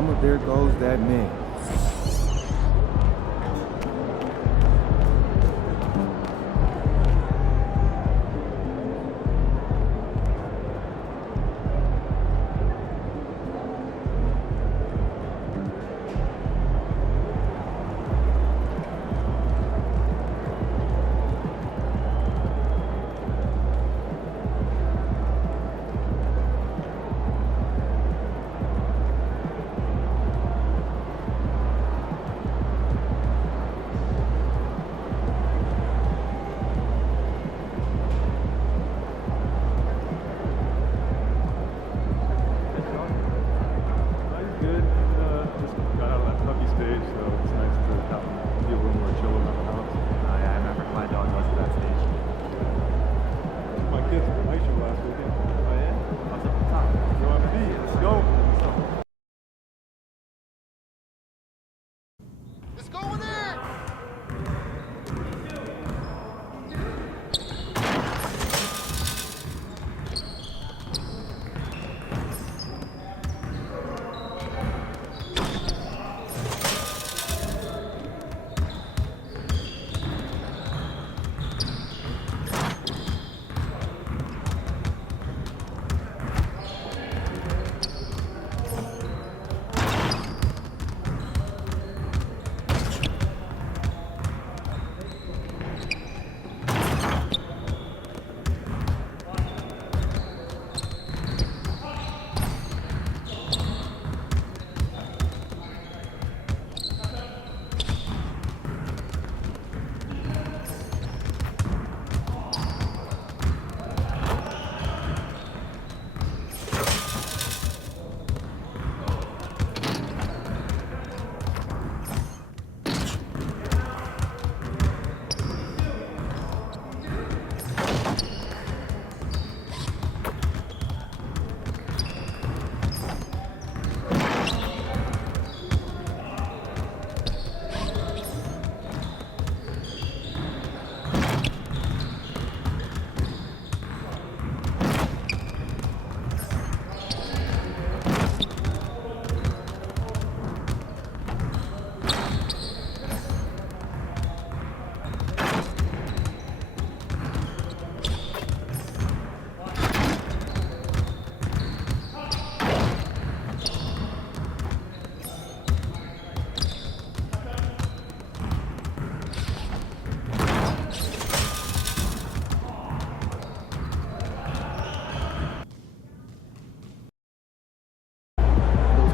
mama, there goes that man.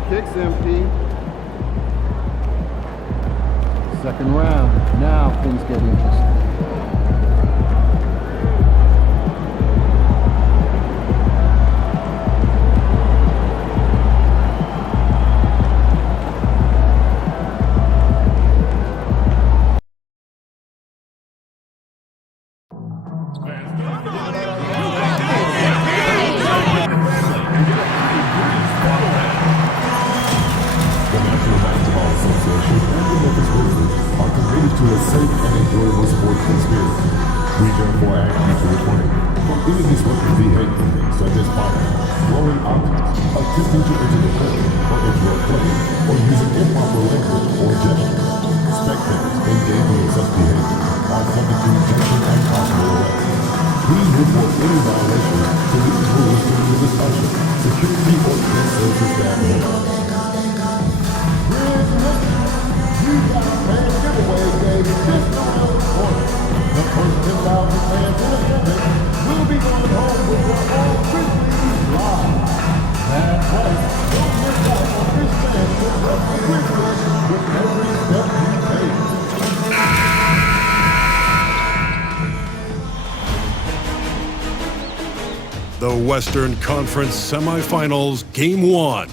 Kicks empty. Second round. Now things get interesting. To a safe and enjoyable sports experience. We therefore ask you to refrain from any disruptive behavior, such as fighting, throwing objects, attempting to enter the court or interrupt play, or using improper language or gestures. Spectators engaging in such behavior are subject to detention and possible arrest. Please report any violation to these rules during the discussion. Security or defense services staff members. You got a fan giveaway game just around the corner. The first 10,000 fans in attendance will be going home with their own Grizzlies live. That's right. Don't miss out on this chance to help the Grizzlies with every step you take. The Western Conference Semifinals, Game 1.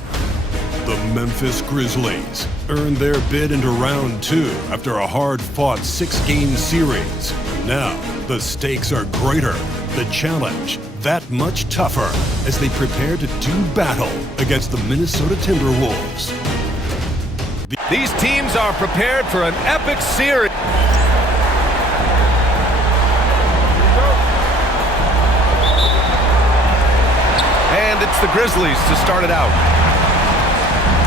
The Memphis Grizzlies earned their bid into round 2 after a hard-fought 6-game series. Now, the stakes are greater, the challenge that much tougher as they prepare to do battle against the Minnesota Timberwolves. These teams are prepared for an epic series. And it's the Grizzlies to start it out.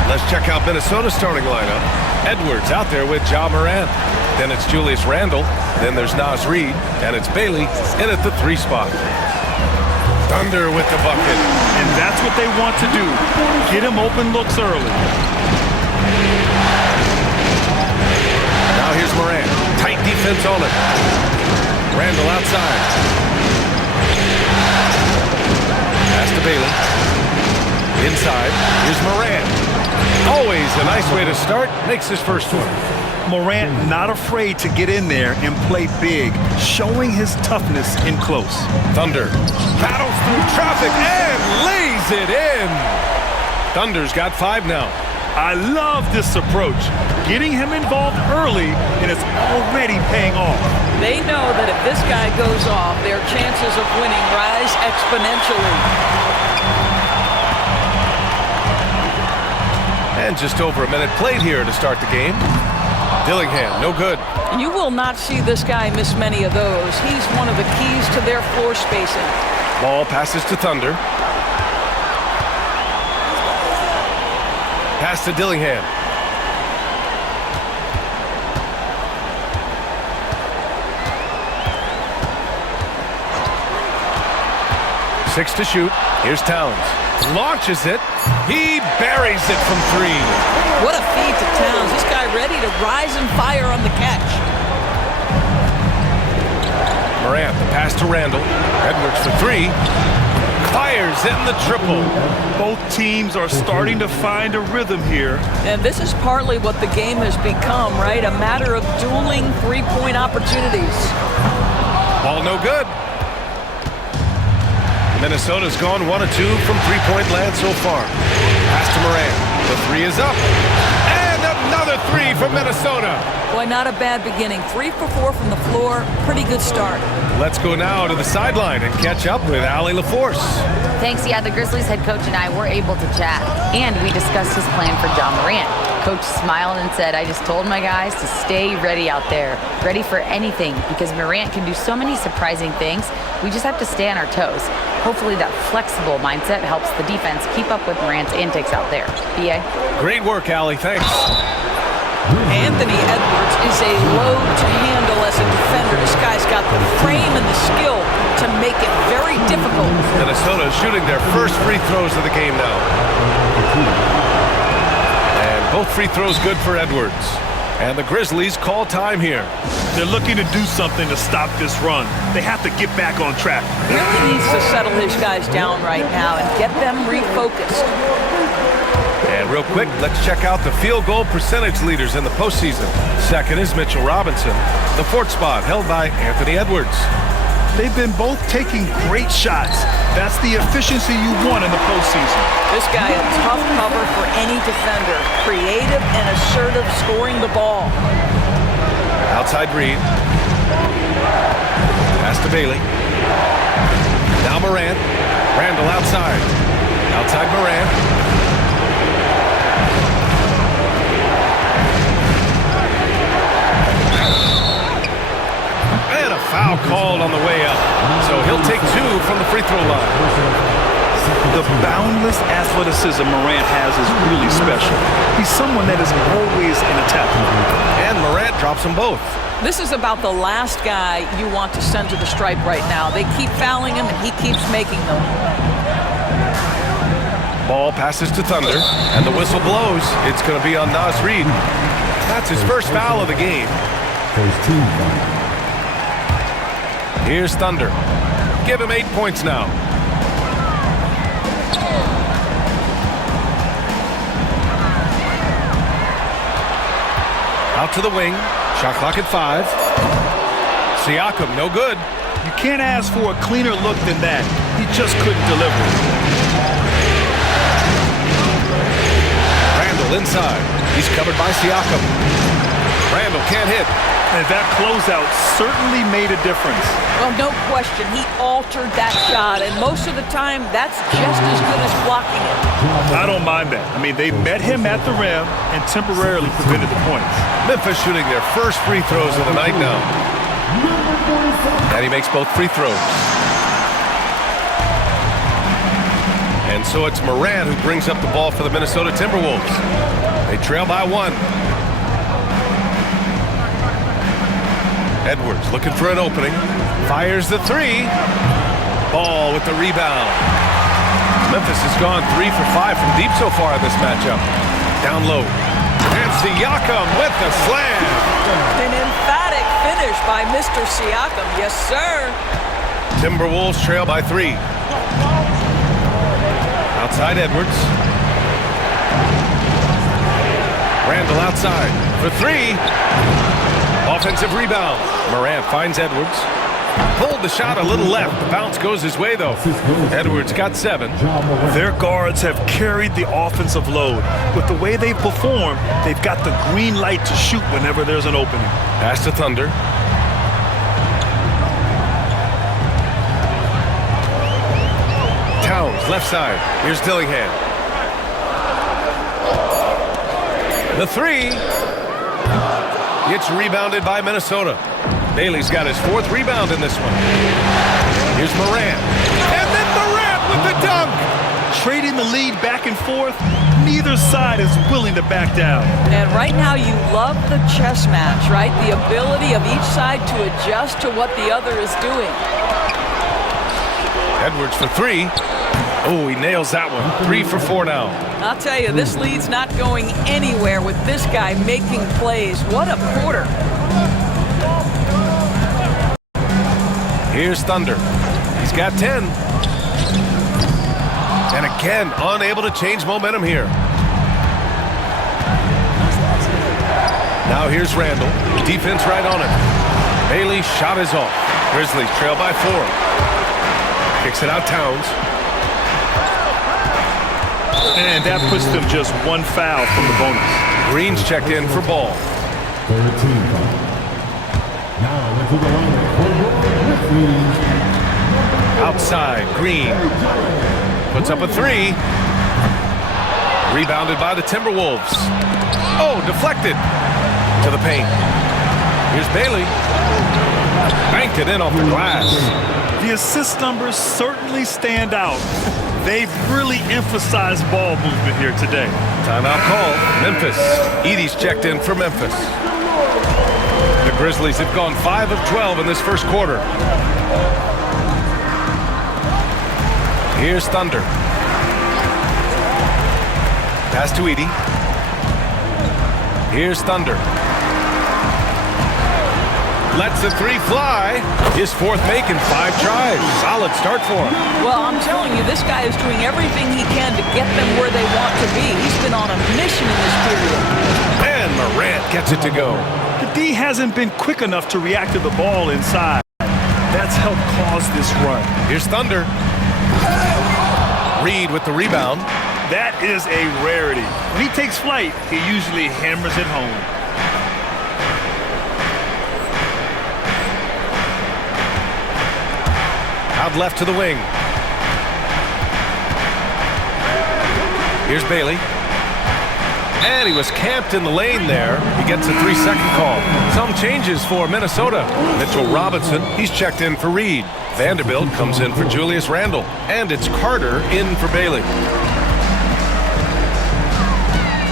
Let's check out Minnesota's starting lineup. Edwards out there with Ja Morant. Then it's Julius Randle. Then there's Naz Reid. And it's Bailey in at the 3 spot. Thunder with the bucket. And that's what they want to do. Get him open looks early. Now here's Morant. Tight defense on it. Randle outside. Pass to Bailey. Inside. Here's Morant. Always a nice way to start. Makes his first one. Morant not afraid to get in there and play big, showing his toughness in close. Thunder battles through traffic and lays it in. Thunder's got 5 now. I love this approach. Getting him involved early, and it's already paying off. They know that if this guy goes off, their chances of winning rise exponentially. And just over a minute played here to start the game. Dillingham, no good. You will not see this guy miss many of those. He's one of the keys to their floor spacing. Ball passes to Thunder. Pass to Dillingham. Six to shoot. Here's Towns. Launches it. He buries it from 3. What a feed to Towns. This guy ready to rise and fire on the catch. Morant, the pass to Randle. Edwards for 3. Fires in the triple. Both teams are starting to find a rhythm here. And this is partly what the game has become, right? A matter of dueling 3-point opportunities. Ball no good. Minnesota's gone 1 of 2 from 3-point land so far. Pass to Morant. The 3 is up. And another 3 from Minnesota. Boy, not a bad beginning. 3 for 4 from the floor. Pretty good start. Let's go now to the sideline and catch up with Allie LaForce. Thanks. Yeah, the Grizzlies head coach and I were able to chat, and we discussed his plan for Ja Morant. Coach smiled and said, I just told my guys to stay ready out there, ready for anything, because Morant can do so many surprising things. We just have to stay on our toes. Hopefully that flexible mindset helps the defense keep up with Morant's antics out there. B.A.? Great work, Allie. Thanks. Anthony Edwards is a load to handle as a defender. This guy's got the frame and the skill to make it very difficult. Minnesota shooting their first free throws of the game now. And both free throws good for Edwards. And the Grizzlies call time here. They're looking to do something to stop this run. They have to get back on track. Really needs to settle his guys down right now and get them refocused. And real quick, let's check out the field goal percentage leaders in the postseason. Second is Mitchell Robinson. The 4th spot held by Anthony Edwards. They've been both taking great shots. That's the efficiency you want in the postseason. This guy a tough cover for any defender. Creative and assertive scoring the ball. Outside Reid. Pass to Bailey. Now Morant. Randle outside. Outside Morant. And a foul called on the way up. So he'll take 2 from the free throw line. The boundless athleticism Morant has is really special. He's someone that is always in attack. And Morant drops them both. This is about the last guy you want to send to the stripe right now. They keep fouling him, and he keeps making them. Ball passes to Thunder, and the whistle blows. It's going to be on Naz Reid. That's his first foul of the game. First team. Here's Thunder. Give him 8 points now. Out to the wing. Shot clock at 5. Siakam, no good. You can't ask for a cleaner look than that. He just couldn't deliver. Randle inside. He's covered by Siakam. Randle can't hit. And that closeout certainly made a difference. Well, no question, he altered that shot, and most of the time, that's just as good as blocking it. I don't mind that. I mean, they met him at the rim and temporarily prevented the points. Memphis shooting their first free throws of the night now. And he makes both free throws. And And so it's Morant who brings up the ball for the Minnesota Timberwolves. They trail by 1. Edwards looking for an opening. Fires the 3. Ball with the rebound. Memphis has gone 3 for 5 from deep so far in this matchup. Down low. And Siakam with the slam. An emphatic finish by Mr. Siakam. Yes, sir. Timberwolves trail by 3. Outside Edwards. Randall outside for 3. Offensive rebound. Morant finds Edwards. Pulled the shot a little left. The bounce goes his way, though. Edwards got 7. Their guards have carried the offensive load. With the way they perform, they've got the green light to shoot whenever there's an opening. Pass to Thunder. Towns, left side. Here's Dillingham. The 3. It's rebounded by Minnesota. Bailey's got his 4th rebound in this one. Here's Morant. And then Morant with the dunk. Trading the lead back and forth, neither side is willing to back down. And right now you love the chess match, right? The ability of each side to adjust to what the other is doing. Edwards for 3. Oh, he nails that one. 3 for 4 now. I'll tell you, this lead's not going anywhere with this guy making plays. What a quarter. Here's Thunder. He's got 10. And again, unable to change momentum here. Now here's Randall. Defense right on him. Bailey's shot is off. Grizzlies trail by 4. Kicks it out Towns. And that puts them just 1 foul from the bonus. Green's checked in for ball. Third team foul. Now into the line for Outside, Green. Puts up a 3. Rebounded by the Timberwolves. Oh, deflected. To the paint. Here's Bailey. Banked it in off the glass. The assist numbers certainly stand out. They've really emphasized ball movement here today. Timeout call. Memphis. Edey's checked in for Memphis. The Grizzlies have gone 5 of 12 in this first quarter. Here's Thunder. Pass to Edey. Here's Thunder. Lets the 3 fly. His 4th make in 5 tries. Solid start for him. Well, I'm telling you, this guy is doing everything he can to get them where they want to be. He's been on a mission in this period. And Morant gets it to go. The D hasn't been quick enough to react to the ball inside. That's helped cause this run. Here's Thunder. Reed with the rebound. That is a rarity. When he takes flight, he usually hammers it home. Out left to the wing. Here's Bailey. And he was camped in the lane there. He gets a 3-second call. Some changes for Minnesota. Mitchell Robinson, he's checked in for Reed. Vanderbilt comes in for Julius Randle. And it's Carter in for Bailey.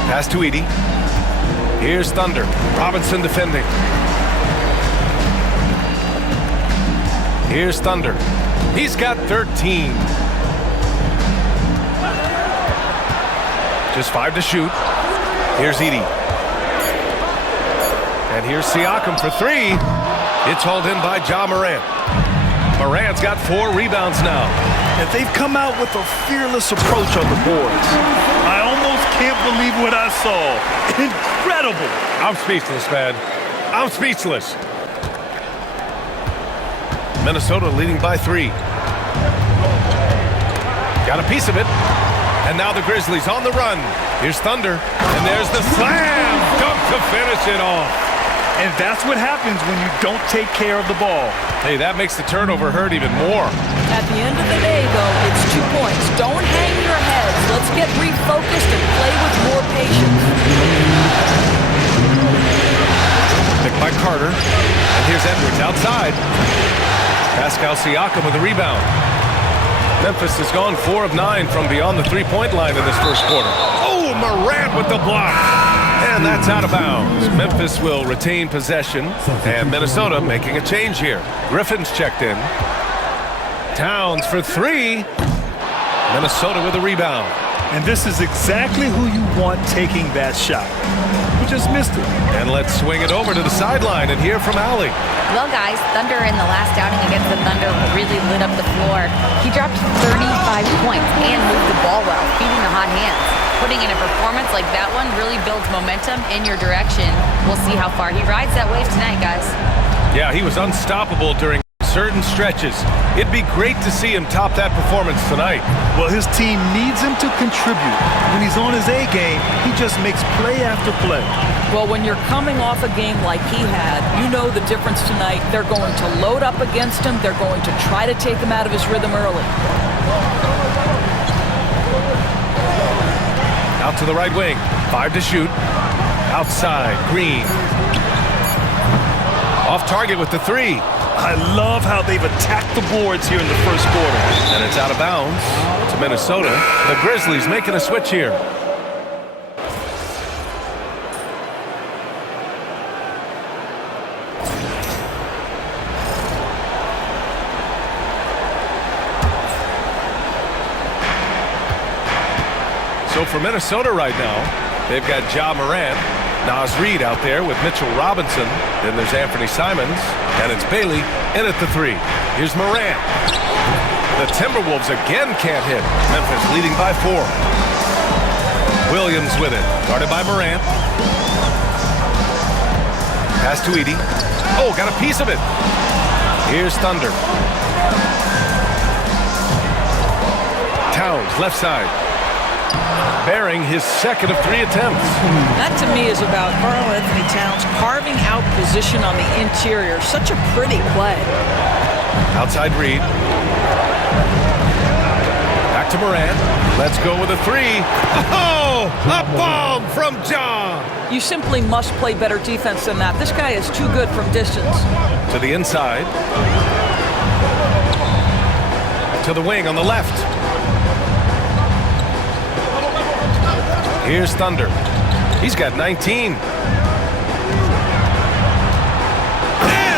Pass to Edey. Here's Thunder. Robinson defending. Here's Thunder. He's got 13. Just 5 to shoot. Here's Edey. And here's Siakam for 3. It's hauled in by Ja Morant. Morant's got 4 rebounds now. And they've come out with a fearless approach on the boards. I almost can't believe what I saw. Incredible. I'm speechless, man. I'm speechless. Minnesota leading by 3. Got a piece of it. And now the Grizzlies on the run. Here's Thunder. And there's the slam dunk to finish it off. And that's what happens when you don't take care of the ball. Hey, that makes the turnover hurt even more. At the end of the day, though, it's 2 points. Don't hang your heads. Let's get refocused and play with more patience. Picked by Carter. And here's Edwards outside. Pascal Siakam with a rebound. Memphis has gone 4 of 9 from beyond the three-point line in this first quarter. Oh, Morant with the block. And that's out of bounds. Memphis will retain possession, and Minnesota making a change here. Griffin's checked in. Towns for 3. Minnesota with a rebound. And this is exactly who you want taking that shot. We just missed it. And let's swing it over to the sideline and hear from Allie. Well, guys, Thunder in the last outing against the Thunder really lit up the floor. He dropped 35 points and moved the ball well, feeding the hot hands. Putting in a performance like that one really builds momentum in your direction. We'll see how far he rides that wave tonight, guys. Yeah, he was unstoppable during certain stretches. It'd be great to see him top that performance tonight. Well, his team needs him to contribute. When he's on his A game, he just makes play after play. Well, when you're coming off a game like he had, you know the difference tonight. They're going to load up against him. They're going to try to take him out of his rhythm early. Out to the right wing. 5 to shoot. Outside. Green. Off target with the 3. I love how they've attacked the boards here in the first quarter. And it's out of bounds to Minnesota. The Grizzlies making a switch here. So for Minnesota right now, they've got Ja Morant, Naz Reid out there with Mitchell Robinson. Then there's Anthony Simons, and it's Bailey in at the 3. Here's Morant. The Timberwolves again can't hit. Memphis leading by 4. Williams with it, guarded by Morant. Pass to Edey. Oh, got a piece of it. Here's Thunder. Towns, left side. Bearing his second of 3 attempts. That to me is about Karl-Anthony Towns carving out position on the interior. Such a pretty play. Outside Reid. Back to Morant. Let's go with a 3. Oh, a bomb from Ja. You simply must play better defense than that. This guy is too good from distance. To the inside. To the wing on the left. Here's Thunder. He's got 19. And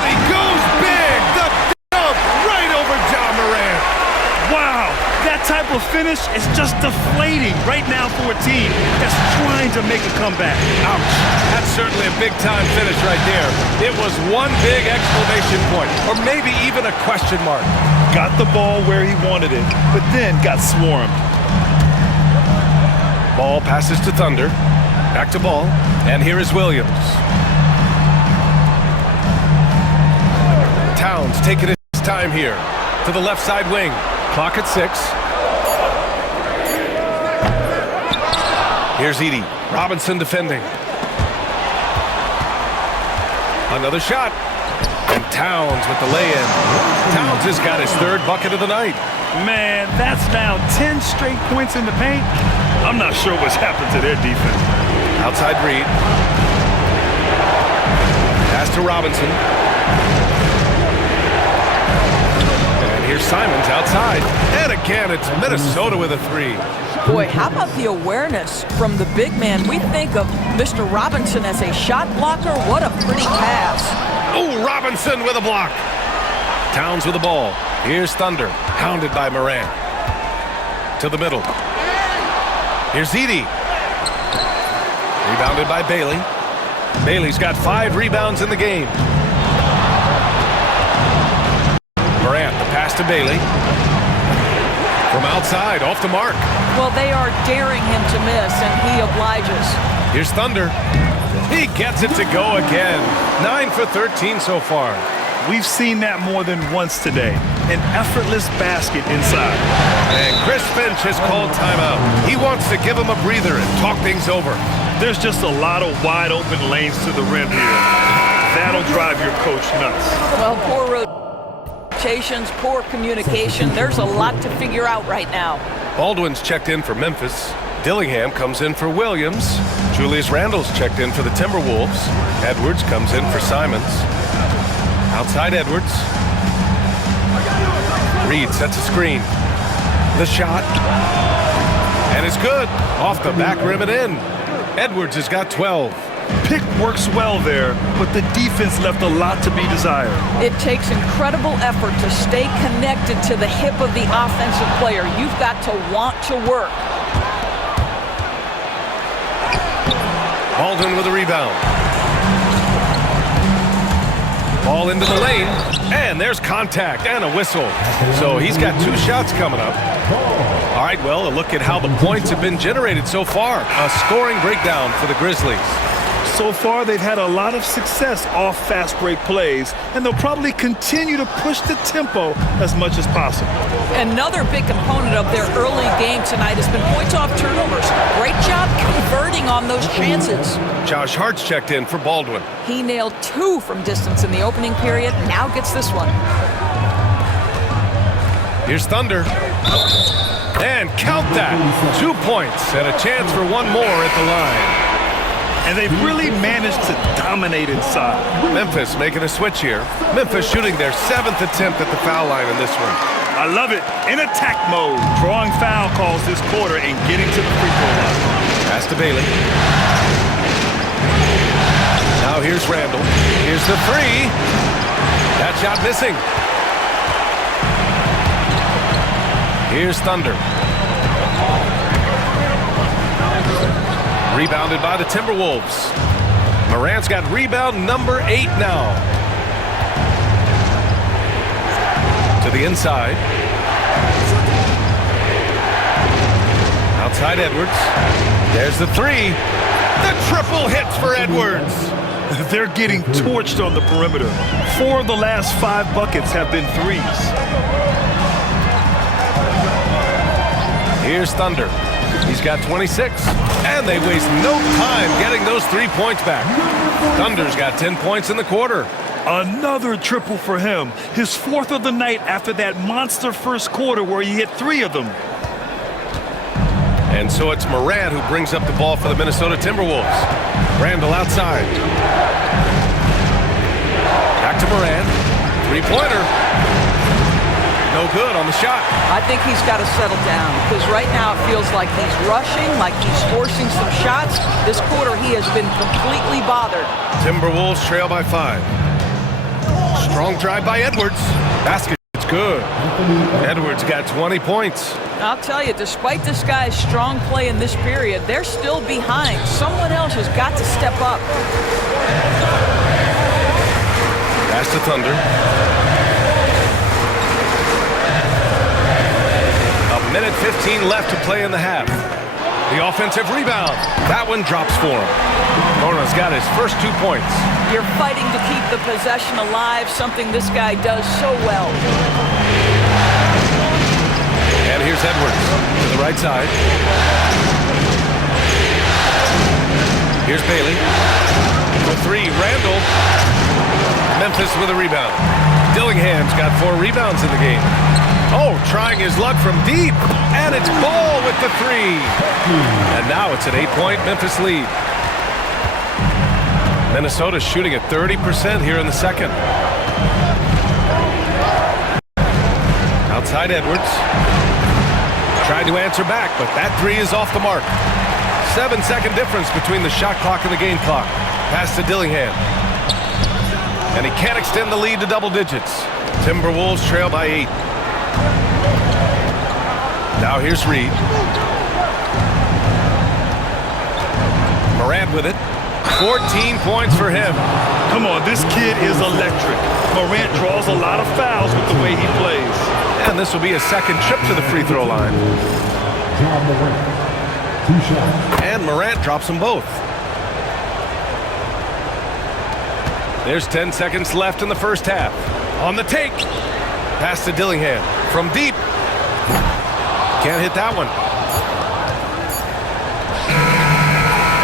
he goes big! The dunk right over Ja Morant. Wow, that type of finish is just deflating right now for a team that's trying to make a comeback. Ouch. That's certainly a big-time finish right there. It was one big exclamation point, or maybe even a question mark. Got the ball where he wanted it, but then got swarmed. Ball passes to Thunder. Back to Ball. And here is Williams. Towns taking his time here. To the left side wing. Clock at 6. Here's Edey. Robinson defending. Another shot. And Towns with the lay-in. Towns has got his 3rd bucket of the night. Man, that's now 10 straight points in the paint. I'm not sure what's happened to their defense. Outside Reid. Pass to Robinson. And here's Simons outside. And again, it's Minnesota with a 3. Boy, how about the awareness from the big man? We think of Mr. Robinson as a shot blocker. What a pretty pass. Oh, Robinson with a block. Towns with the ball. Here's Thunder, hounded by Morant. To the middle. Here's Edey. Rebounded by Bailey. Bailey's got 5 rebounds in the game. Morant, the pass to Bailey. From outside, off the mark. Well, they are daring him to miss, and he obliges. Here's Thunder. He gets it to go again. 9 for 13 so far. We've seen that more than once today. An effortless basket inside. And Chris Finch has called timeout. He wants to give him a breather and talk things over. There's just a lot of wide open lanes to the rim here. That'll drive your coach nuts. Well, poor rotations, poor communication. There's a lot to figure out right now. Baldwin's checked in for Memphis. Dillingham comes in for Williams. Julius Randle's checked in for the Timberwolves. Edwards comes in for Simons. Outside Edwards. Reid sets a screen. The shot. And it's good. Off the back rim and in. Edwards has got 12. Pick works well there, but the defense left a lot to be desired. It takes incredible effort to stay connected to the hip of the offensive player. You've got to want to work. Baldwin with a rebound. Ball into the lane, and there's contact and a whistle. So he's got 2 shots coming up. All right, well, a look at how the points have been generated so far. A scoring breakdown for the Grizzlies. So far, they've had a lot of success off fast break plays, and they'll probably continue to push the tempo as much as possible. Another big component of their early game tonight has been points off turnovers. Great job converting on those chances. Josh Hart's checked in for Baldwin. He nailed 2 from distance in the opening period, now gets this one. Here's Thunder. And count that. 2 points and a chance for 1 more at the line. And they've really managed to dominate inside. Memphis making a switch here. Memphis shooting their 7th attempt at the foul line in this one. I love it. In attack mode, drawing foul calls this quarter and getting to the free throw line. Pass to Bailey. Now here's Randall. Here's the 3. That shot missing. Here's Thunder. Rebounded by the Timberwolves. Morant's got rebound number 8 now. To the inside. Outside Edwards. There's the 3. The triple hits for Edwards. They're getting torched on the perimeter. 4 of the last 5 buckets have been threes. Here's Thunder. He's got 26. And they waste no time getting those 3 points back. Thunder's got 10 points in the quarter. Another triple for him. His 4th of the night after that monster first quarter where he hit 3 of them. And so it's Morant who brings up the ball for the Minnesota Timberwolves. Randall outside. Back to Morant. 3-pointer. No good on the shot. I think he's got to settle down because right now it feels like he's rushing, like he's forcing some shots. This quarter he has been completely bothered. Timberwolves trail by 5. Strong drive by Edwards. Basket's good. Edwards got 20 points. I'll tell you, despite this guy's strong play in this period, they're still behind. Someone else has got to step up. Pass to Thunder. Minute 15 left to play in the half. The offensive rebound. That one drops for him. Corner's got his first 2 points. You're fighting to keep the possession alive, something this guy does so well. And here's Edwards to the right side. Here's Bailey. For 3, Randall. Memphis with a rebound. Dillingham's got 4 rebounds in the game. Oh, trying his luck from deep. And it's Ball with the 3. And now it's an 8-point Memphis lead. Minnesota's shooting at 30% here in the second. Outside Edwards. Tried to answer back, but that 3 is off the mark. 7-second difference between the shot clock and the game clock. Pass to Dillingham. And he can't extend the lead to double digits. Timberwolves trail by 8. Now here's Reed. Morant with it. 14 points for him. Come on, this kid is electric. Morant draws a lot of fouls with the way he plays. And this will be a second trip to the free throw line. Ja Morant. 2 shots. And Morant drops them both. There's 10 seconds left in the first half. On the take. Pass to Dillingham. From deep. Can't hit that one.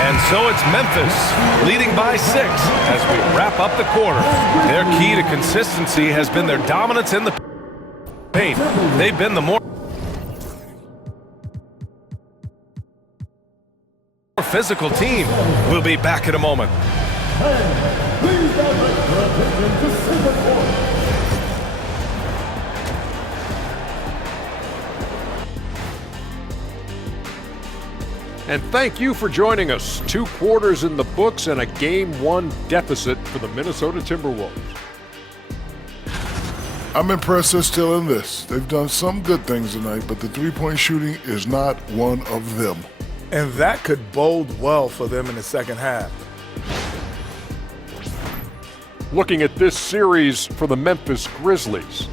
And so it's Memphis leading by 6 as we wrap up the quarter. Their key to consistency has been their dominance in the paint. They've been the more physical team. We'll be back in a moment. Please direct your attention to center court. And thank you for joining us. 2 quarters in the books and a Game 1 deficit for the Minnesota Timberwolves. I'm impressed they're still in this. They've done some good things tonight, but the three-point shooting is not one of them. And that could bode well for them in the second half. Looking at this series for the Memphis Grizzlies.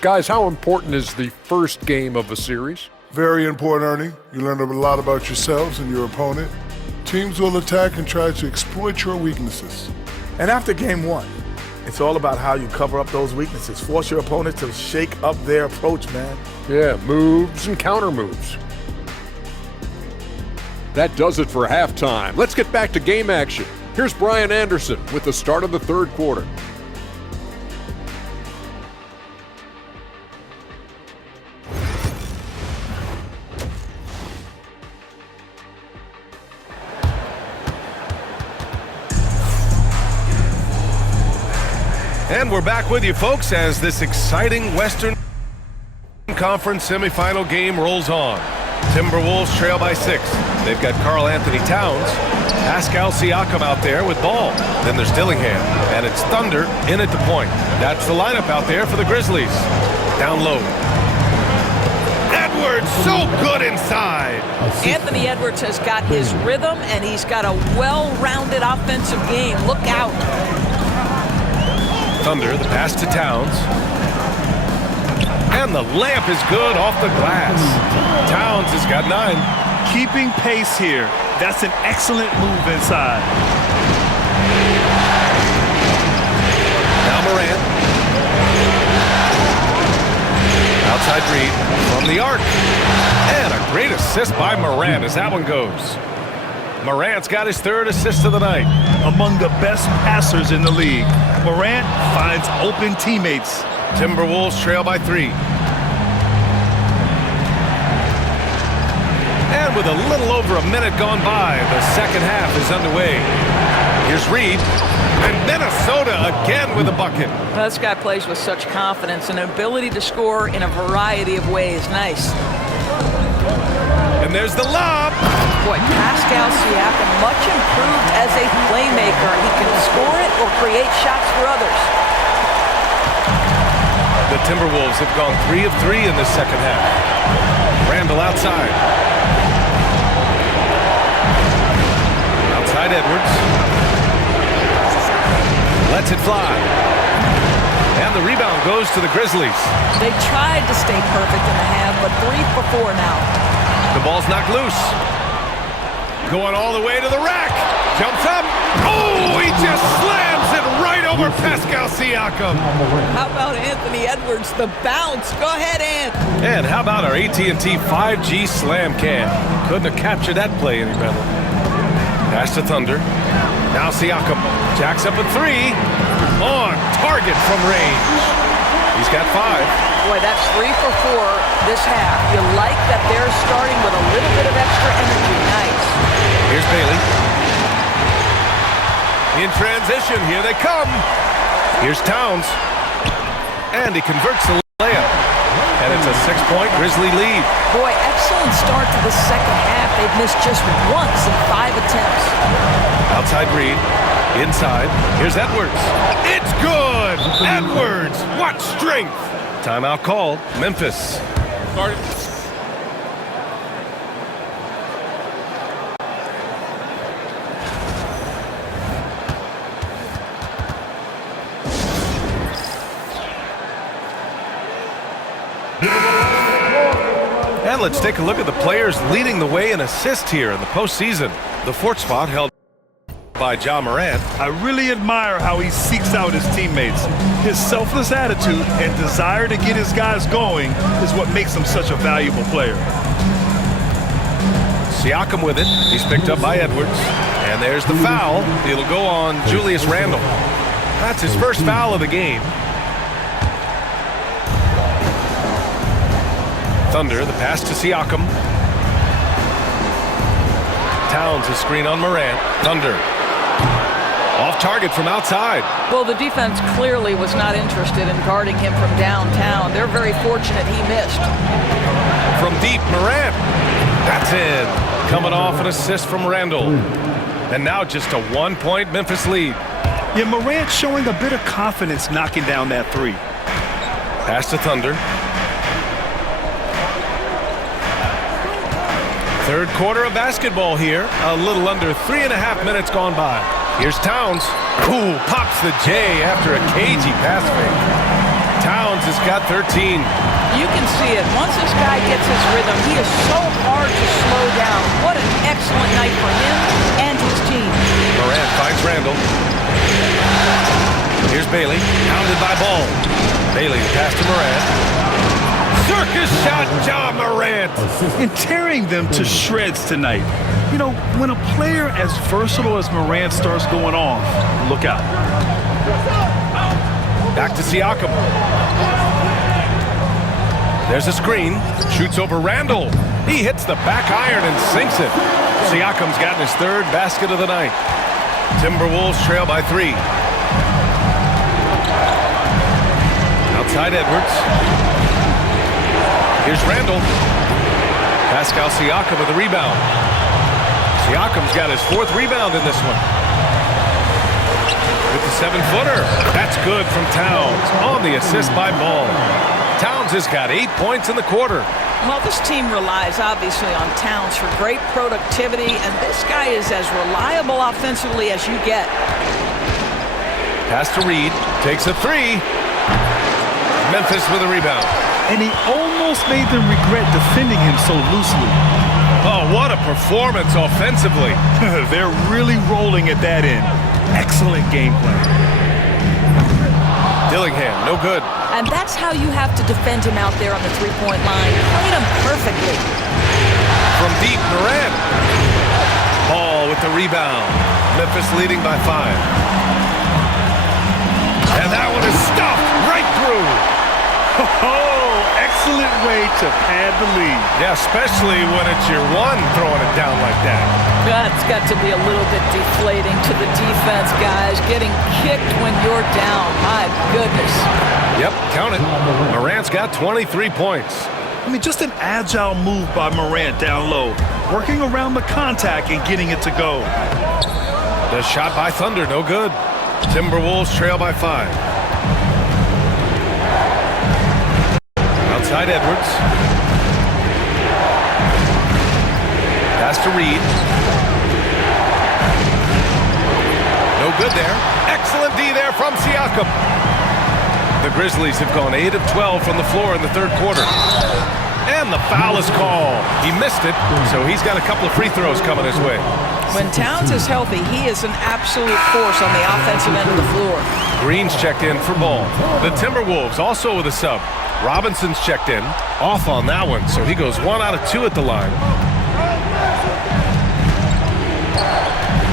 Guys, how important is the first game of a series? Very important, Ernie. You learn a lot about yourselves and your opponent. Teams will attack and try to exploit your weaknesses. And after game 1, it's all about how you cover up those weaknesses. Force your opponent to shake up their approach, man. Yeah, moves and counter moves. That does it for halftime. Let's get back to game action. Here's Brian Anderson with the start of the third quarter. And we're back with you, folks, as this exciting Western Conference semifinal game rolls on. Timberwolves trail by 6. They've got Karl Anthony Towns, Pascal Siakam out there with ball. Then there's Dillingham, and it's Thunder in at the point. That's the lineup out there for the Grizzlies. Down low. Edwards, so good inside. Anthony Edwards has got his rhythm, and he's got a well-rounded offensive game. Look out. Thunder, the pass to Towns. And the layup is good off the glass. Towns has got 9. Keeping pace here. That's an excellent move inside. Now Morant. Outside Reed from the arc. And a great assist by Morant as that one goes. Morant's got his 3rd assist of the night. Among the best passers in the league, Morant finds open teammates. Timberwolves trail by 3. And with a little over a minute gone by, the second half is underway. Here's Reed. And Minnesota again with a bucket. This guy plays with such confidence and ability to score in a variety of ways. Nice. And there's the lob. Boy, Pascal Siakam, much improved as a playmaker. He can score it or create shots for others. The Timberwolves have gone 3 of 3 in the second half. Randall outside. Outside Edwards. Lets it fly. And the rebound goes to the Grizzlies. They tried to stay perfect in the half, but 3 for 4 now. The ball's knocked loose. Going all the way to the rack. Jumps up. Oh, he just slams it right over Pascal Siakam. How about Anthony Edwards, the bounce? Go ahead, Ant. And how about our AT&T 5G slam cam? Couldn't have captured that play any better. Pass to Thunder. Now Siakam jacks up a 3. On target from range. He's got 5. Boy, that's 3 for 4 this half. You like that they're starting with a little bit of extra energy. Nice. Here's Bailey. In transition, here they come. Here's Towns. And he converts the layup. And it's a 6-point Grizzly lead. Boy, excellent start to the second half. They've missed just once in 5 attempts. Outside Reed. Inside. Here's Edwards. It's good! Edwards! What strength! Timeout called. Memphis. And let's take a look at the players leading the way in assists here in the postseason. The 4th spot held by Ja Morant. I really admire how he seeks out his teammates. His selfless attitude and desire to get his guys going is what makes him such a valuable player. Siakam with it. He's picked up by Edwards. And there's the foul. It'll go on Julius Randle. That's his first foul of the game. Thunder, the pass to Siakam. Towns, a screen on Morant. Thunder. Off target from outside. Well, the defense clearly was not interested in guarding him from downtown. They're very fortunate he missed. From deep, Morant. That's in. coming off an assist from Randall. And now just a 1-point Memphis lead. Yeah, Morant showing a bit of confidence knocking down that three. Pass to Thunder. Third quarter of basketball here. A little under 3.5 minutes gone by. Here's Towns. Ooh, pops the J after a cagey pass fake. Towns has got 13. You can see it. Once this guy gets his rhythm, he is so hard to slow down. What an excellent night for him and his team. Morant finds Randall. Here's Bailey, pounded by Ball. Bailey pass to Morant. Circus shot, Ja Morant. And tearing them to shreds tonight. You know, when a player as versatile as Morant starts going off, look out. Back to Siakam. There's a screen. Shoots over Randall. He hits the back iron and sinks it. Siakam's gotten his third basket of the night. Timberwolves trail by 3. Outside Edwards. Here's Randall. Pascal Siakam with the rebound. Siakam's got his 4th rebound in this one. With the 7-footer. That's good from Towns. On the assist by Ball. Towns has got 8 points in the quarter. Well, this team relies obviously on Towns for great productivity, and this guy is as reliable offensively as you get. Pass to Reed. Takes a 3. Memphis with a rebound. And he almost made them regret defending him so loosely. Oh, what a performance offensively. They're really rolling at that end. Excellent game plan. Dillingham, no good. And that's how you have to defend him out there on the three-point line. Played him perfectly. From deep, Morant. Ball with the rebound. Memphis leading by 5. And that one is stuffed right through. Oh, excellent way to pad the lead. Yeah, especially when it's your one throwing it down like that. That's got to be a little bit deflating to the defense, guys. Getting kicked when you're down. My goodness. Yep, count it. Morant's got 23 points. I mean, just an agile move by Morant down low. Working around the contact and getting it to go. The shot by Thunder, no good. Timberwolves trail by 5. Outside Edwards. Pass to Reed. No good there. Excellent D there from Siakam. The Grizzlies have gone 8 of 12 from the floor in the third quarter. And the foul is called. He missed it, so he's got a couple of free throws coming his way. When Towns is healthy, he is an absolute force on the offensive end of the floor. Green's checked in for Ball. The Timberwolves also with a sub. Robinson's checked in, off on that one, so he goes 1 out of 2 at the line.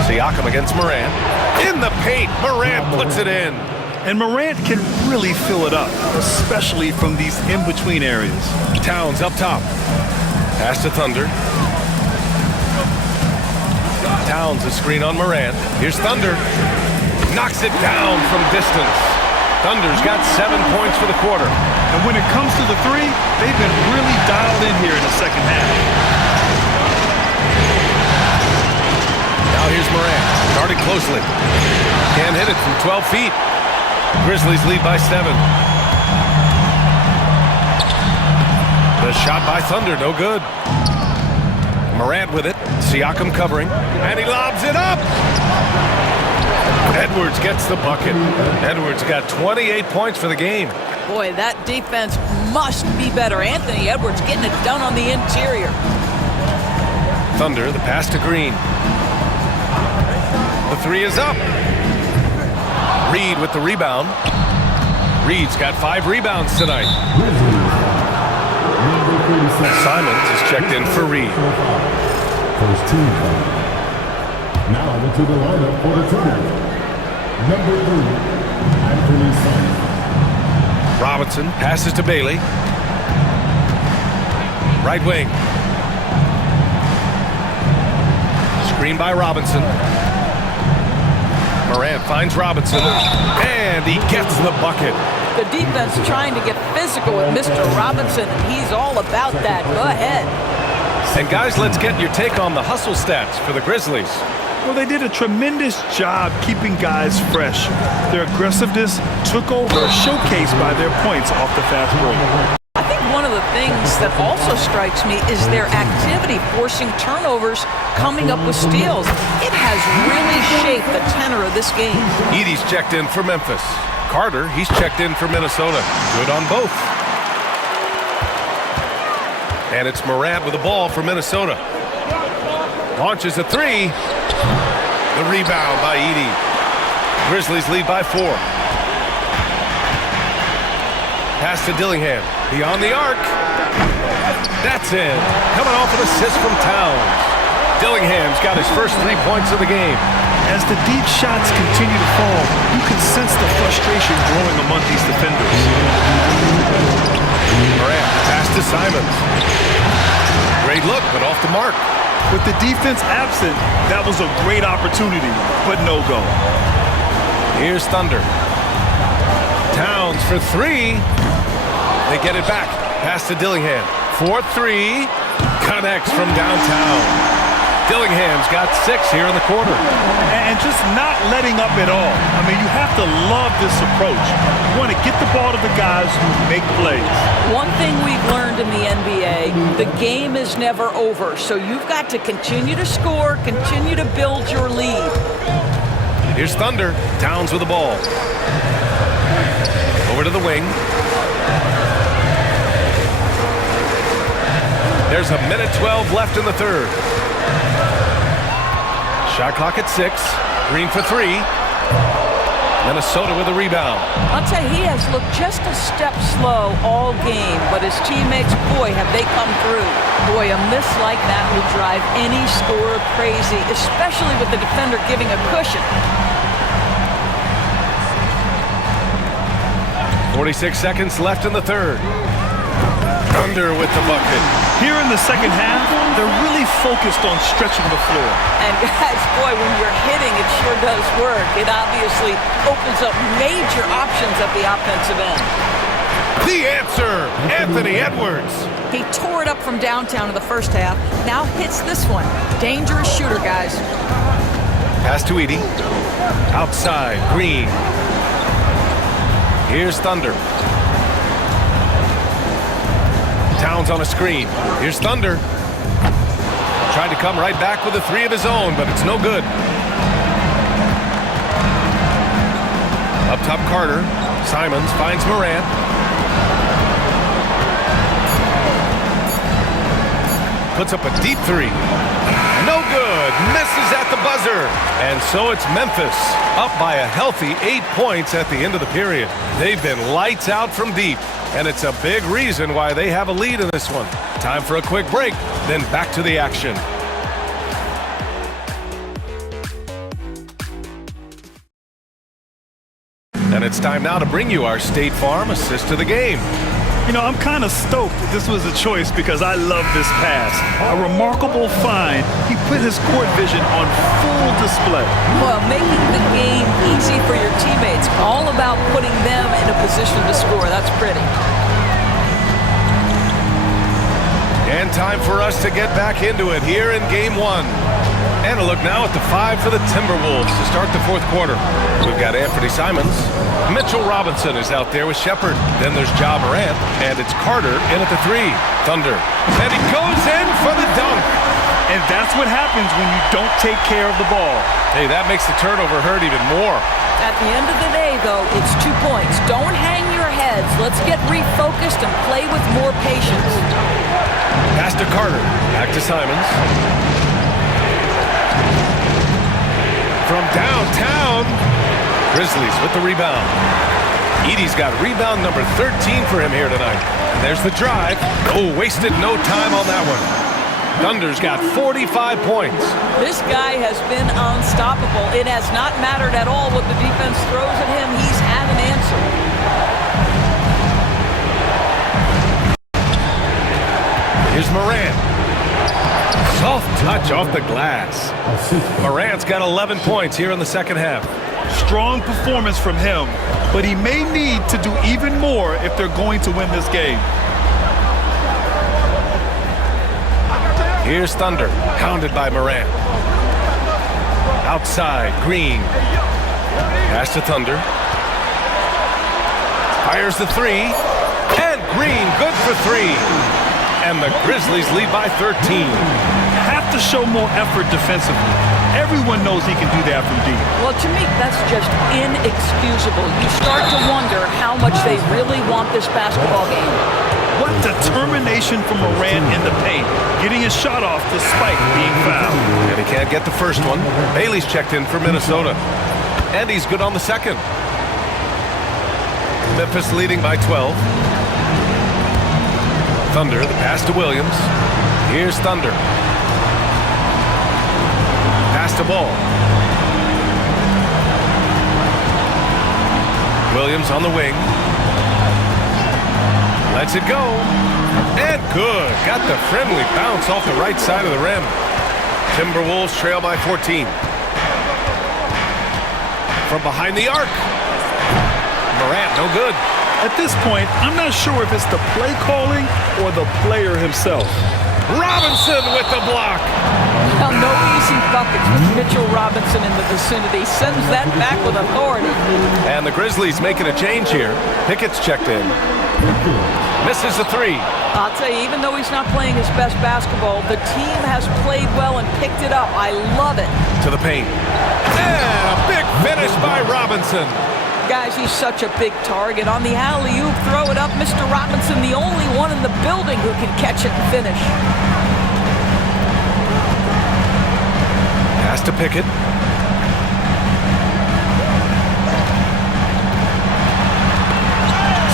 Siakam against Morant. In the paint, Morant puts it in. And Morant can really fill it up, especially from these in-between areas. Towns up top. Pass to Thunder. Towns a screen on Morant. Here's Thunder. Knocks it down from distance. Thunder's got 7 points for the quarter. And when it comes to the three, they've been really dialed in here in the second half. Now here's Morant. Guarded closely. Can't hit it from 12 feet. Grizzlies lead by 7. The shot by Thunder, no good. Morant with it. Siakam covering. And he lobs it up. Edwards gets the bucket. Edwards got 28 points for the game. Boy, that defense must be better. Anthony Edwards getting it done on the interior. Thunder, the pass to Green. The 3 is up. Reed with the rebound. Reed's got 5 rebounds tonight. Simons is checked in for Reed. First team foul. Now into the lineup for the Timberwolves. Number 3, Anthony Simons. Robinson passes to Bailey. Right wing. Screen by Robinson. Morant finds Robinson. And he gets the bucket. The defense trying to get physical with Mr. Robinson. He's all about that. Go ahead. And guys, let's get your take on the hustle stats for the Grizzlies. Well, they did a tremendous job keeping guys fresh. Their aggressiveness took over, showcased by their points off the fast break. I think one of the things that also strikes me is their activity, forcing turnovers, coming up with steals. It has really shaped the tenor of this game. Edey's checked in for Memphis. Carter, he's checked in for Minnesota. Good on both. And it's Morant with the ball for Minnesota. Launches a three. The rebound by Edey. Grizzlies lead by 4. Pass to Dillingham. Beyond the arc. That's in. Coming off an assist from Towns. Dillingham's got his first 3 points of the game. As the deep shots continue to fall, you can sense the frustration growing among these defenders. Morant, pass to Simons. Great look, but off the mark. With the defense absent, that was a great opportunity, but no go. Here's Thunder. Towns for 3. They get it back. Pass to Dillingham. 4-3. Connects from downtown. Dillingham's got 6 here in the quarter. And just not letting up at all. I mean, you have to love this approach. You want to get the ball to the guys who make plays. One thing we've learned in the NBA, the game is never over. So you've got to continue to score, continue to build your lead. Here's Thunder. Towns with the ball. Over to the wing. There's a minute 12 left in the third. Shot clock at 6. Green for 3. Minnesota with a rebound. I'll tell you, he has looked just a step slow all game, but his teammates, boy, have they come through. Boy, a miss like that will drive any scorer crazy, especially with the defender giving a cushion. 46 seconds left in the third. Thunder with the bucket. Here in the second half, they're really focused on stretching the floor. And guys, boy, when you're hitting, it sure does work. It obviously opens up major options at the offensive end. The answer, Anthony Edwards. He tore it up from downtown in the first half. Now hits this one. Dangerous shooter, guys. Pass to Edey. Outside, Green. Here's Thunder. Towns on a screen. Here's Thunder. Tried to come right back with a 3 of his own, but it's no good. Up top, Carter. Simons finds Morant. Puts up a deep 3. No good. Misses at the buzzer. And so it's Memphis up by a healthy 8 points at the end of the period. They've been lights out from deep. And it's a big reason why they have a lead in this one. Time for a quick break, then back to the action. And it's time now to bring you our State Farm assist to the game. You know, I'm kind of stoked this was a choice because I love this pass. A remarkable find. He put his court vision on full display. Well, making the game easy for your teammates. All about putting them in a position to score. That's pretty. And time for us to get back into it here in Game 1. And a look now at the 5 for the Timberwolves to start the fourth quarter. We've got Anthony Simons. Mitchell Robinson is out there with Shepard. Then there's Ja Morant, and it's Carter in at the 3. Thunder. And he goes in for the dunk. And that's what happens when you don't take care of the ball. Hey, that makes the turnover hurt even more. At the end of the day, though, it's 2 points. Don't hang your heads. Let's get refocused and play with more patience. Pass to Carter. Back to Simons. From downtown, Grizzlies with the rebound. Edey's got rebound number 13 for him here tonight. And there's the drive. Oh, wasted no time on that one. Thunder's got 45 points. This guy has been unstoppable. It has not mattered at all what the defense throws at him. He's had an answer. Here's Morant. Soft touch off the glass. Morant's got 11 points here in the second half. Strong performance from him, but he may need to do even more if they're going to win this game. Here's Thunder, hounded by Morant. Outside, Green. Pass to Thunder. Fires the three. And Green, good for three. And the Grizzlies lead by 13. Have to show more effort defensively. Everyone knows he can do that from deep. Well, to me, that's just inexcusable. You start to wonder how much they really want this basketball game. What determination from Morant in the paint, getting his shot off despite being fouled. And he can't get the first one. Bailey's checked in for Minnesota. And he's good on the second. Memphis leading by 12. Thunder, the pass to Williams. Here's Thunder. Pass to Ball. Williams on the wing. Lets it go. And good. Got the friendly bounce off the right side of the rim. Timberwolves trail by 14. From behind the arc. Morant, no good. At this point, I'm not sure if it's the play calling or the player himself. Robinson with the block. Well, no easy buckets with Mitchell Robinson in the vicinity. Sends that back with authority. And the Grizzlies making a change here. Pickett's checked in. Misses the three. I'll tell you, even though he's not playing his best basketball, the team has played well and picked it up. I love it. To the paint. And a big finish by Robinson. Guys, he's such a big target. On the alley-oop, throw it up. Mr. Robinson, the only one in the building who can catch it and finish. Pass to Pickett.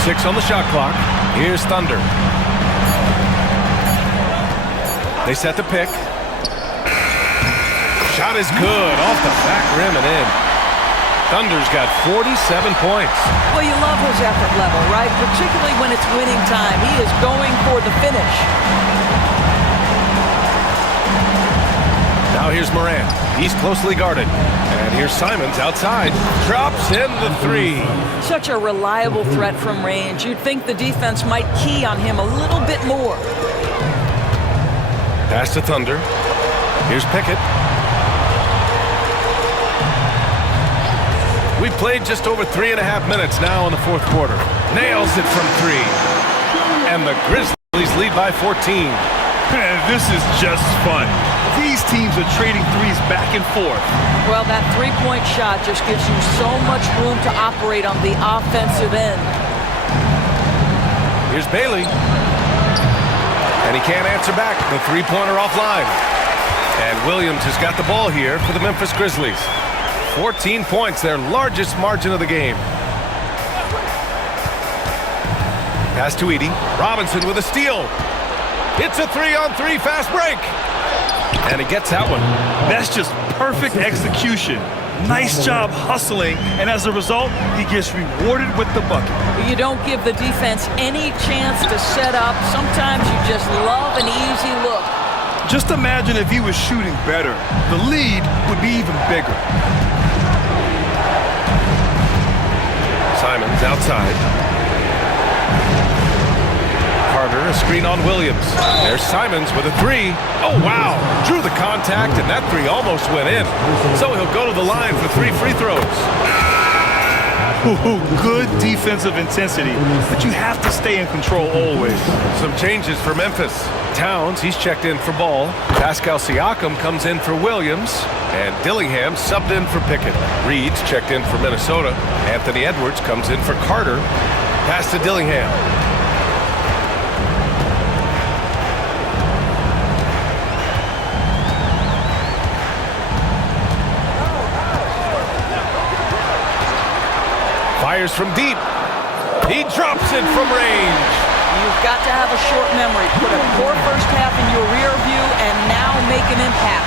Six on the shot clock. Here's Thunder. They set the pick. Shot is good. Off the back rim and in. Thunder's got 47 points. Well, you love his effort level, right? Particularly when it's winning time. He is going for the finish. Now here's Morant. He's closely guarded. And here's Simons outside. Drops in the three. Such a reliable threat from range. You'd think the defense might key on him a little bit more. Pass to Thunder. Here's Pickett. We've played just over 3.5 minutes now in the fourth quarter. Nails it from three. And the Grizzlies lead by 14. Man, this is just fun. These teams are trading threes back and forth. Well, that three-point shot just gives you so much room to operate on the offensive end. Here's Bailey. And he can't answer back. The three-pointer offline. And Williams has got the ball here for the Memphis Grizzlies. 14 points, their largest margin of the game. Pass to Edey. Robinson with a steal. It's a 3-on-3 fast break. And he gets that one. That's just perfect execution. Nice job hustling, and as a result, he gets rewarded with the bucket. You don't give the defense any chance to set up. Sometimes you just love an easy look. Just imagine if he was shooting better. The lead would be even bigger. Simons outside. Carter, a screen on Williams. There's Simons with a three. Oh, wow. Drew the contact, and that three almost went in. So he'll go to the line for 3 free throws. Ooh, good defensive intensity, but you have to stay in control always. Some changes for Memphis. Towns, he's checked in for Ball. Pascal Siakam comes in for Williams. And Dillingham subbed in for Pickett. Reed's checked in for Minnesota. Anthony Edwards comes in for Carter. Pass to Dillingham. Fires from deep. He drops it from range. You've got to have a short memory. Put a poor first half in your rear view and now make an impact.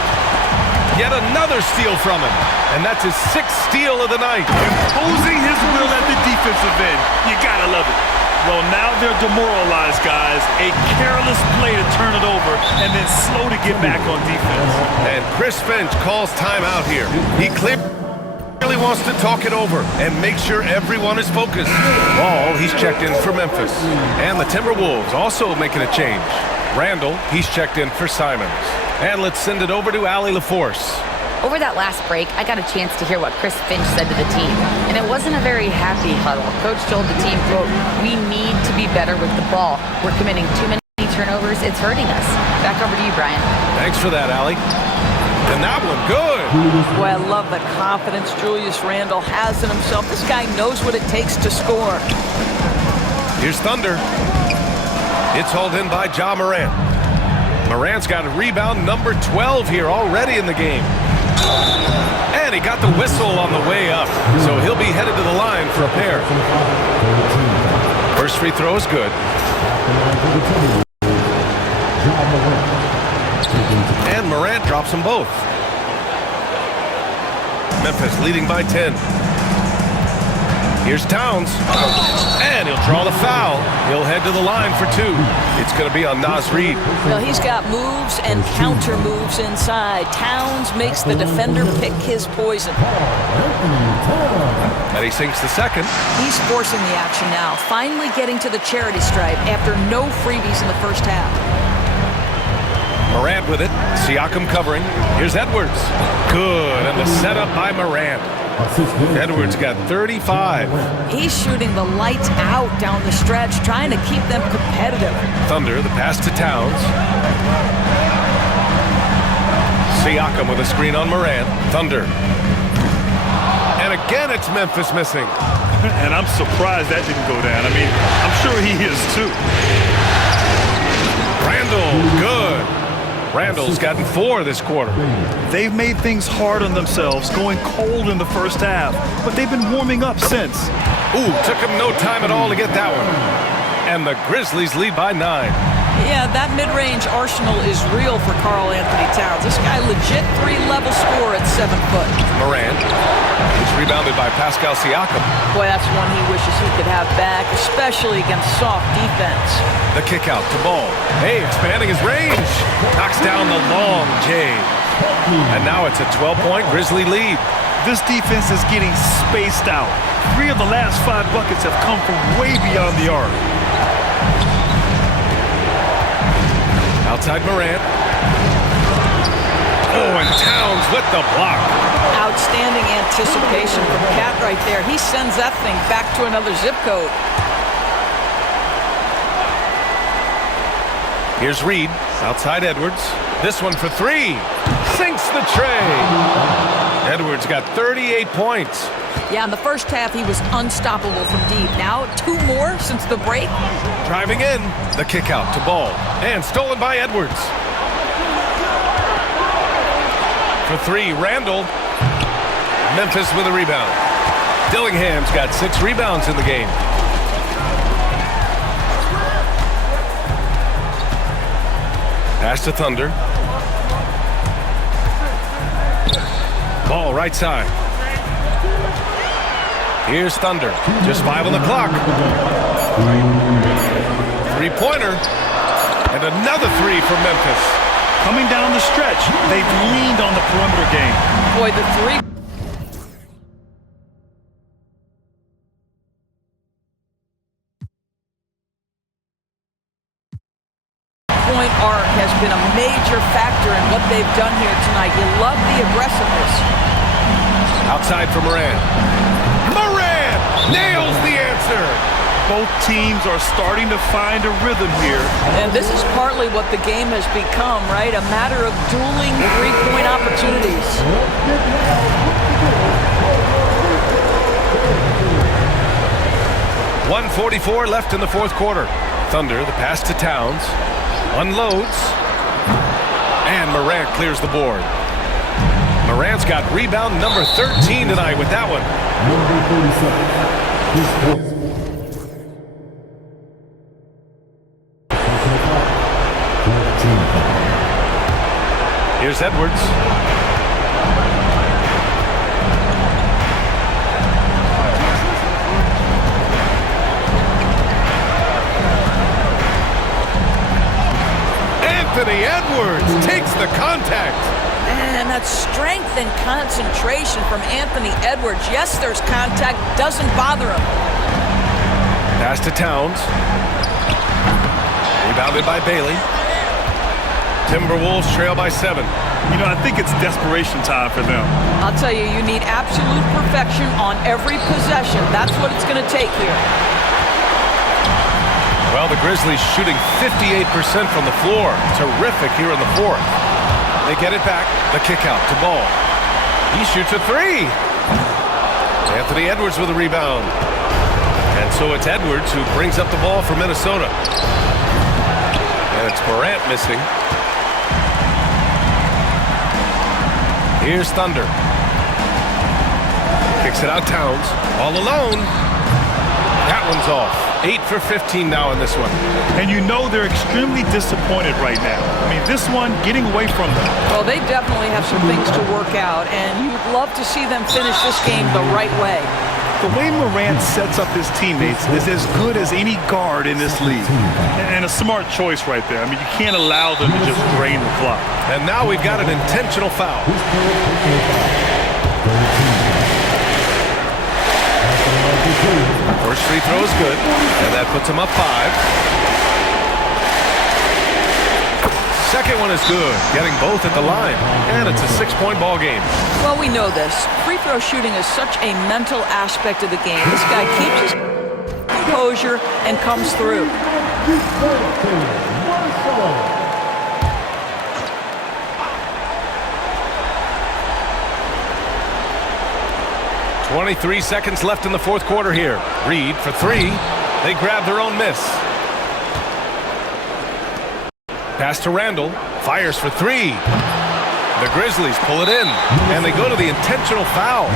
Yet another steal from him. And that's his 6th steal of the night. Imposing his will at the defensive end. You gotta love it. Well, now they're demoralized, guys. A careless play to turn it over and then slow to get back on defense. And Chris Finch calls timeout here. He clearly wants to talk it over and make sure everyone is focused. Ball, he's checked in for Memphis. And the Timberwolves also making a change. Randall, he's checked in for Simons. And let's send it over to Allie LaForce. Over that last break, I got a chance to hear what Chris Finch said to the team, and it wasn't a very happy huddle. Coach told the team, quote, "We need to be better with the ball. We're committing too many turnovers. It's hurting us." Back over to you, Brian. Thanks for that, Allie. And that one, good. Boy, I love the confidence Julius Randle has in himself. This guy knows what it takes to score. Here's Thunder. It's hauled in by Ja Morant. Morant's got a rebound, number 12 here already in the game. And he got the whistle on the way up, so he'll be headed to the line for a pair. First free throw is good. And Morant drops them both. Memphis leading by 10. Here's Towns. And he'll draw the foul. He'll head to the line for two. It's going to be on Naz Reid. Well, he's got moves and counter moves inside. Towns makes the defender pick his poison. And he sinks the second. He's forcing the action now, finally getting to the charity stripe after no freebies in the first half. Morant with it. Siakam covering. Here's Edwards. Good. And the setup by Morant. Edwards got 35. He's shooting the lights out down the stretch, trying to keep them competitive. Thunder, the pass to Towns. Siakam with a screen on Morant. Thunder. And again, it's Memphis missing. And I'm surprised that didn't go down. I mean, I'm sure he is too. Randall, good. Randall's gotten 4 this quarter. They've made things hard on themselves, going cold in the first half, but they've been warming up since. Ooh, took him no time at all to get that one. And the Grizzlies lead by 9. Yeah, that mid-range arsenal is real for Karl Anthony Towns. This guy legit 3-level scorer at 7 foot. Morant. It's rebounded by Pascal Siakam. Boy, that's one he wishes he could have back, especially against soft defense. The kick out to Ball. Hey, expanding his range. Knocks down the long J. And now it's a 12-point Grizzly lead. This defense is getting spaced out. 3 of the last 5 buckets have come from way beyond the arc. Outside Morant. Oh, and Towns with the block. Outstanding anticipation from Cat right there. He sends that thing back to another zip code. Here's Reid. Outside Edwards. This one for 3. Sinks the tray. Edwards got 38 points. Yeah, in the first half, he was unstoppable from deep. Now, 2 more since the break. Driving in. The kick out to Ball. And stolen by Edwards. For 3, Randall. Memphis with a rebound. Dillingham's got 6 rebounds in the game. Pass to Thunder. Ball right side. Here's Thunder. Just 5 on the clock. 3-pointer. And another 3 for Memphis. Coming down the stretch, they've leaned on the perimeter game. Boy, the 3 point arc has been a major factor in what they've done here tonight. You love the aggressiveness. Outside for Morant. Morant nails the answer. Both teams are starting to find a rhythm here. And this is partly what the game has become, right? A matter of dueling 3-point opportunities. .144 left in the fourth quarter. Thunder, the pass to Towns. Unloads. And Morant clears the board. Morant's got rebound number 13 tonight with that one. Here's Edwards. Anthony Edwards takes the contact. And that strength and concentration from Anthony Edwards. Yes, there's contact. Doesn't bother him. Pass to Towns. Rebounded by Bailey. Timberwolves trail by 7. You know, I think it's desperation time for them. I'll tell you, you need absolute perfection on every possession. That's what it's going to take here. Well, the Grizzlies shooting 58% from the floor. Terrific here in the fourth. They get it back. The kick out to Ball. He shoots a 3. Anthony Edwards with a rebound. And so it's Edwards who brings up the ball for Minnesota. And it's Morant missing. Here's Thunder. Kicks it out Towns. All alone. That one's off. 8 for 15 now in this one. And you know they're extremely disappointed right now. I mean, this one getting away from them. Well, they definitely have some things to work out, and you'd love to see them finish this game the right way. The way Morant sets up his teammates is as good as any guard in this league. And a smart choice right there. I mean, you can't allow them to just drain the clock. And now we've got an intentional foul. First free throw is good, and that puts him up 5. Second one is good, getting both at the line, and it's a 6-point ball game. Well, we know this. Free throw shooting is such a mental aspect of the game. This guy keeps his composure and comes through. 23 seconds left in the fourth quarter here. Reed for 3. They grab their own miss. Pass to Randall. Fires for 3. The Grizzlies pull it in, and they go to the intentional foul.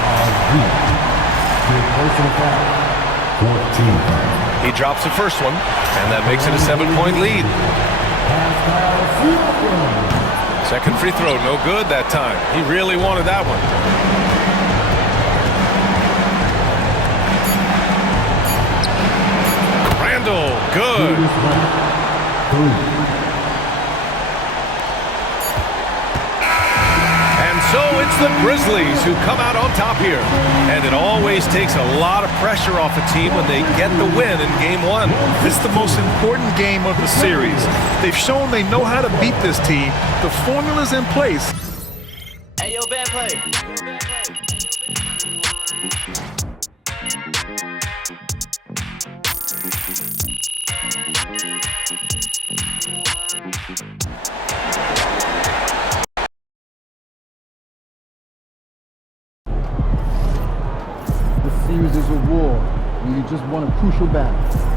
He drops the first one, and that makes it a 7-point lead. Second free throw, no good that time. He really wanted that one. Randall, good. And so it's the Grizzlies who come out on top here. And it always takes a lot of pressure off a team when they get the win in Game 1. This is the most important game of the series. They've shown they know how to beat this team. The formula's in place. Hey, yo, bad play. This series is a war, and you just won a crucial battle.